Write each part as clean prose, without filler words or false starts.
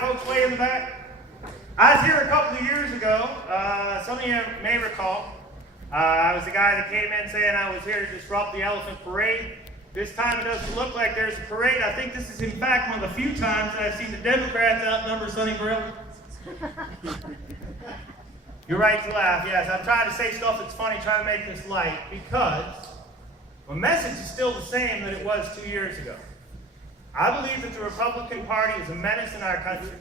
folks way in the back. I was here a couple of years ago. Some of you may recall. I was the guy that came in saying I was here to disrupt the elephant parade. This time it doesn't look like there's a parade. I think this is in fact one of the few times that I've seen the Democrats outnumber Sonny Borrelli. You're right to laugh, yes. I'm trying to say stuff that's funny, trying to make this light, because the message is still the same that it was 2 years ago. I believe that the Republican Party is a menace in our country.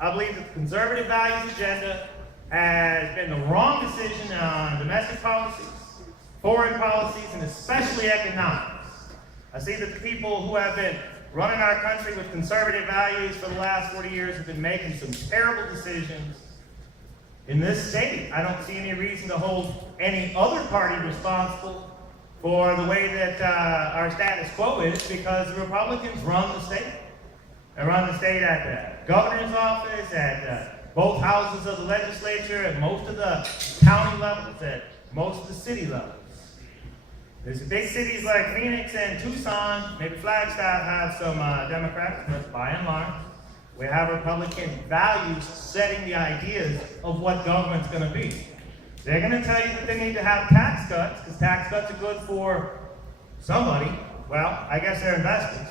I believe that the conservative values agenda has been the wrong decision on domestic policies, foreign policies, and especially economics. I see that the people who have been running our country with conservative values for the last 40 years have been making some terrible decisions in this state. I don't see any reason to hold any other party responsible for the way that our status quo is, because the Republicans run the state. They run the state at the governor's office, at both houses of the legislature, at most of the county levels, at most of the city levels. There's big cities like Phoenix and Tucson, maybe Flagstaff have some Democrats, but by and large, we have Republican values setting the ideas of what government's going to be. They're going to tell you that they need to have tax cuts, because tax cuts are good for somebody. Well, I guess they're investors.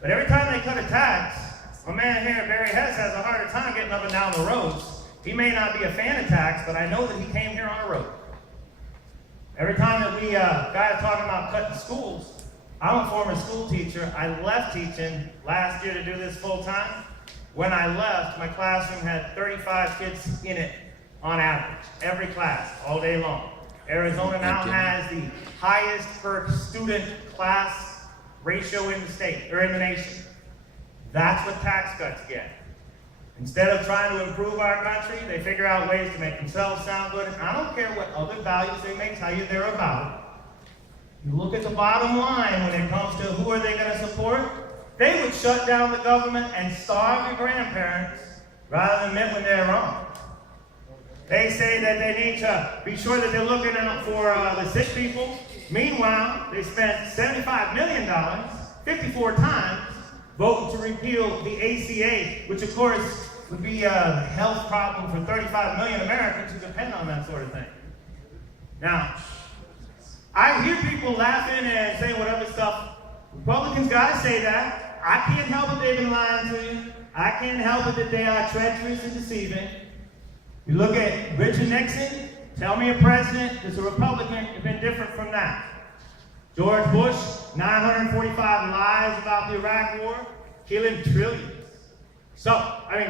But every time they cut a tax, my man here, Barry Hess, has a harder time getting up and down the roads. He may not be a fan of tax, but I know that he came here on a road. Every time that we got talking about cutting schools, I'm a former school teacher. I left teaching last year to do this full time. When I left, my classroom had 35 kids in it on average, every class, all day long. Arizona now has the highest per student class ratio in the state, or in the nation. That's what tax cuts get. Instead of trying to improve our country, they figure out ways to make themselves sound good. And I don't care what other values they may tell you they're about. You look at the bottom line when it comes to who are they going to support. They would shut down the government and starve your grandparents rather than admit when they're wrong. They say that they need to be sure that they're looking out for the sick people. Meanwhile, they spent $75 million, 54 times, voting to repeal the ACA, which of course would be a health problem for 35 million Americans who depend on that sort of thing. Now, I hear people laughing and saying whatever stuff. Republicans gotta say that. I can't help it they've been lying to you. I can't help it that they are treacherous and deceiving. You look at Richard Nixon, tell me a president that's a Republican has been different from that. George Bush, 945 lies about the Iraq War, killing trillions.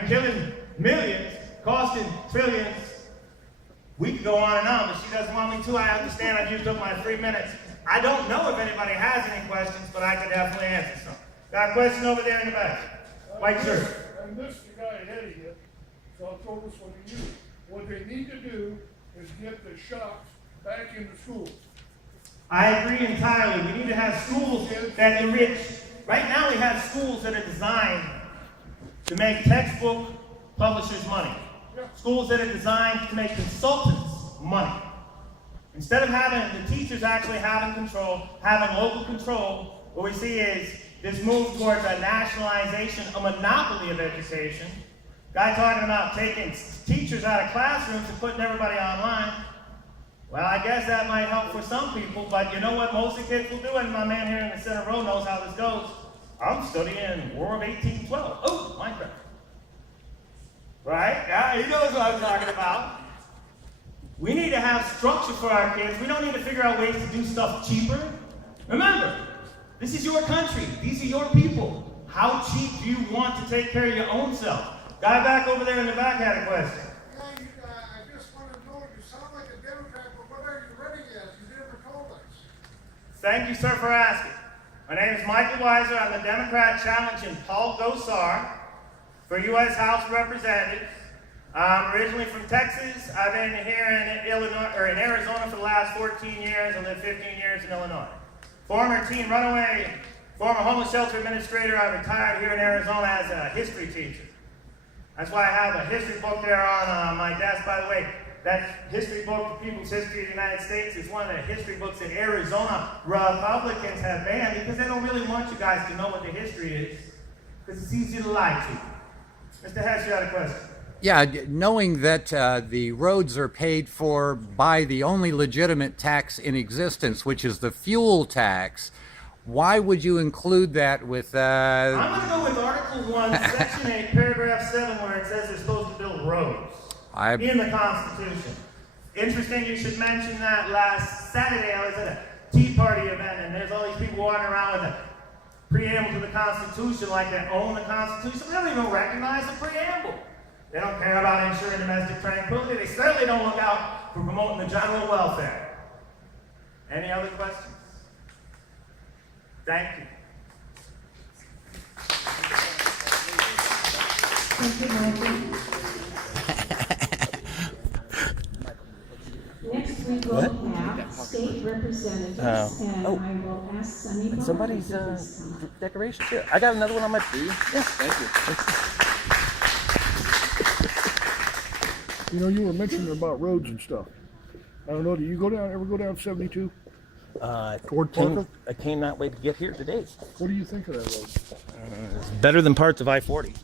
Killing millions, costing trillions. We could go on, but she doesn't want me to. I understand I've used up my 3 minutes. I don't know if anybody has any questions, but I could definitely answer some. Got a question over there in the back? White shirt. I missed the guy ahead of you, so I'll throw this one to you. What they need to do is get the shops back into schools. I agree entirely. We need to have schools that enrich. Right now we have schools that are designed to make textbook publishers money. Schools that are designed to make consultants money. Instead of having the teachers actually having control, having local control, what we see is this move towards a nationalization, a monopoly of education. Guy talking about taking teachers out of classrooms and putting everybody online. Well, I guess that might help for some people, but you know what most of the kids will do, and my man here in the center row knows how this goes. I'm studying War of 1812. Oh, Minecraft. Right? Yeah, he knows what I'm talking about. We need to have structure for our kids. We don't need to figure out ways to do stuff cheaper. Remember, this is your country. These are your people. How cheap do you want to take care of your own self? Guy back over there in the back had a question. I just want to know, you sound like a Democrat, but what are you running as? You never told us. Thank you, sir, for asking. My name is Mikel Weisser. I'm the Democrat challenging Paul Gosar for U.S. House of Representatives. I'm originally from Texas. I've been here in Arizona for the last 14 years. I lived 15 years in Illinois. Former teen runaway, former homeless shelter administrator. I retired here in Arizona as a history teacher. That's why I have a history book there on my desk. By the way, that history book, The People's History of the United States, is one of the history books that Arizona Republicans have banned because they don't really want you guys to know what the history is, because it's easy to lie to you. Mr. Hess, you had a question? Yeah, knowing that the roads are paid for by the only legitimate tax in existence, which is the fuel tax, why would you include that with... I'm going to go with Article 1, Section 8, Paragraph 7, where it says they're supposed to build roads in the Constitution. Interesting you should mention that. Last Saturday I was at a Tea Party event, and there's all these people walking around with a preamble to the Constitution like they own the Constitution. They don't even recognize the preamble. They don't care about ensuring domestic tranquility. They certainly don't look out for promoting the general welfare. Any other questions? Thank you. Thank you, Michael. Next, we will have state representatives, and I will ask Sonny. Somebody's decorations here. I got another one on my tree. Yeah, thank you. You know, you were mentioning about roads and stuff. I don't know, do you ever go down 72? Toward Parker? I cannot wait to get here today. What do you think of that road? It's better than parts of I-40.